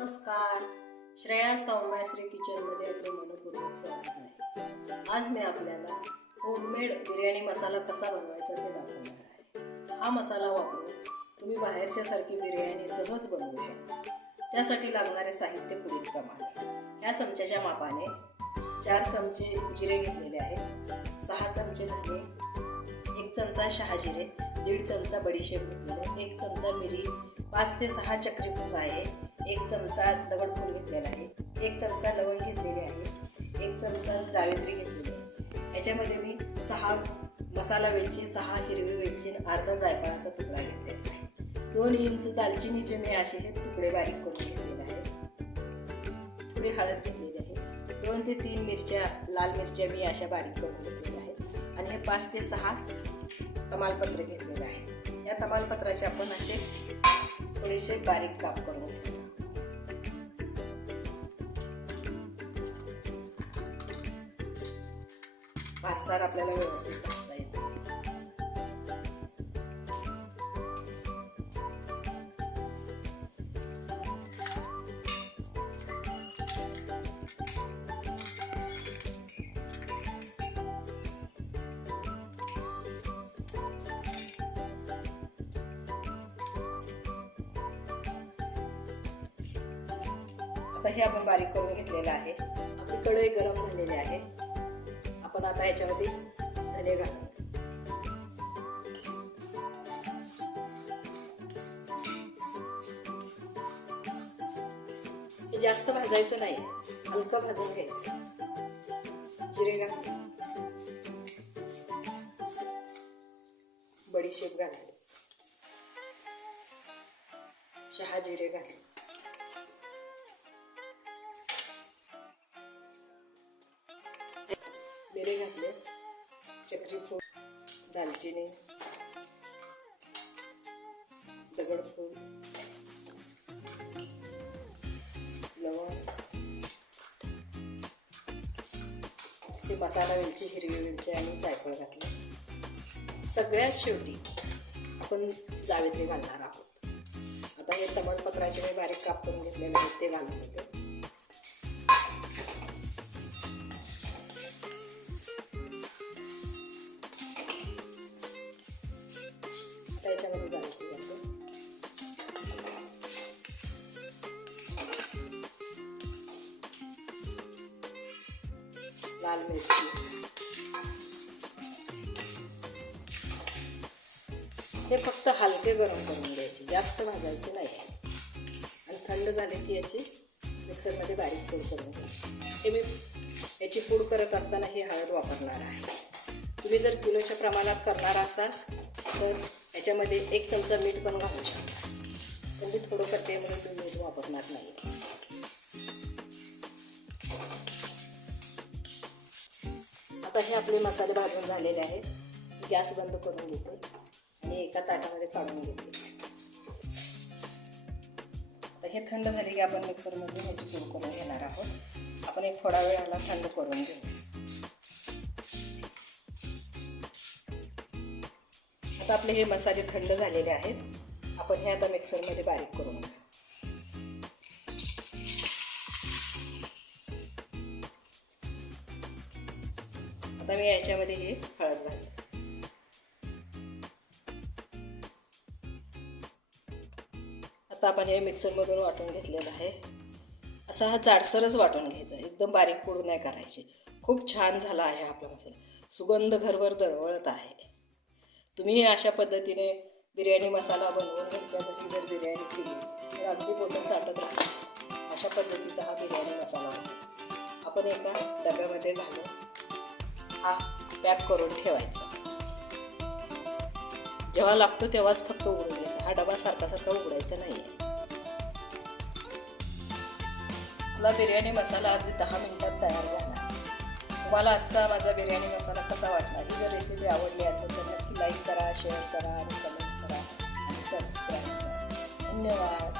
नमस्कार. श्रेया सौम्याश्री किचनमध्ये आपले मनपूर्वक स्वागत आहे. आज मी आपल्याला होममेड बिर्याणी मसाला कसा बनवायचा ते दाखवणार आहे. हा मसाला वापरून तुम्ही बाहेरच्या सारखी बिर्याणी सहज बनवू शकता. त्यासाठी लागणारे साहित्य पुढीलप्रमाणे. ह्या चमच्याच्या मापाने चार चमचे जिरे घेतलेले आहेत. सहा चमचे धने एक चमचा शहाजिरे दीड चमचा बडीशेप घेतलेले एक चमचा मिरी पाच ते सहा चक्री फूल आहे. एक चमचा दगडफूल घेतलेला आहे. एक चमचा लवंग घेतलेली आहे. एक चमचा जावेत्री घेतलेली आहे. याच्यामध्ये मी सहा मसाला वेलची सहा हिरवी वेलची अर्धा जायफळाचा तुकडा घेतलेला आहे. दोन इंच दालचिनीचे मी असे हे तुकडे बारीक करून घेतलेले आहेत. थोडी हळद घेतलेली आहे. दोन ते तीन मिरच्या लाल मिरच्या मी अशा बारीक करून घेतलेल्या आहेत. आणि हे पाच ते सहा तमालपत्र घेतलेलं आहे. या तमालपत्राचे आपण असे थोडेसे बारीक काप करून घेतो आपल्याला व्यवस्थित भाजता येईल आता हे आपण बारीक करून घेतलेलं आहे. आपली कढई गरम झालेली आहे. आपण आता याच्यामध्ये धने घालू जास्त भाजायचं नाही. हलकं भाजून घ्यायचं. जिरे घाल. बडीशेप घालते शहा जिरे घाल. मिरे घातले. चक्रीफूल दालचिनी दगडफूल लवंग. ते मसाला वेलची हिरवी वेलची आणि जायफळ घातले. सगळ्यात शेवटी आपण जावेत्री घालणार आहोत. आता हे तमालपत्राचे मी बारीक काप करून घेतलेले आहेत ते घालून घेते लाल मिरची. हे फक्त हलके गरम करून घ्यायचे जास्त भाजायचे नाही. आणि थंड झाले की याची मिक्सरमध्ये बारीक पूड करून घ्यायची. हे मी याची पूड करत असताना ही हळद वापरणार आहे. तुम्ही जर किलोच्या प्रमाणात करणार असाल तर याच्यामध्ये एक चमचा मीठ पण घालू शकता. पण मी थोडं करते म्हणून मी मीठ वापरणार नाही. आता हे आपले मसाले भाजून झालेले आहेत. गॅस बंद करून घेते. आणि एका ताटामध्ये काढून घेते. तर हे थंड झाले की आपण मिक्सरमध्ये ह्याची पूड करून घेणार आहोत. आपण एक थोडा वेळ ह्याला थंड करून घेऊ. आता आपले हे मसाले थंड झालेले आहेत. आपण हे आता मिक्सरमध्ये बारीक करून घेऊ. आता मी याच्यामध्ये हे हळद घालते. आता आपण हे मिक्सरमधून वाटून घेतलेलं आहे. असा हा जाडसरच वाटून घ्यायचा एकदम बारीक पोळू नाही करायची. खूप छान झाला आहे आपला मसाला. सुगंध घरभर दरवळत आहे. तुम्ही अशा पद्धतीने बिर्याणी मसाला बनवून घरच्या जर बिर्याणी केली तर अगदी पोटात चाटत राहते अशा पद्धतीचा हा बिर्याणी मसाला होता आपण एका डब्यामध्ये घालून हा पॅक करून ठेवायचा. जेव्हा लागतो तेव्हाच फक्त उघडून घ्यायचा. हा डबा सारखा सारखा उघडायचा नाही आहे आपला बिर्याणी मसाला अगदी दहा मिनिटात तयार झाला. तुम्हाला आजचा माझा बिर्याणी मसाला कसा वाटला? ही जर रेसिपी आवडली असेल तर नक्की लाईक करा शेअर करा आणि कमेंट करा आणि सबस्क्राईब करा. धन्यवाद.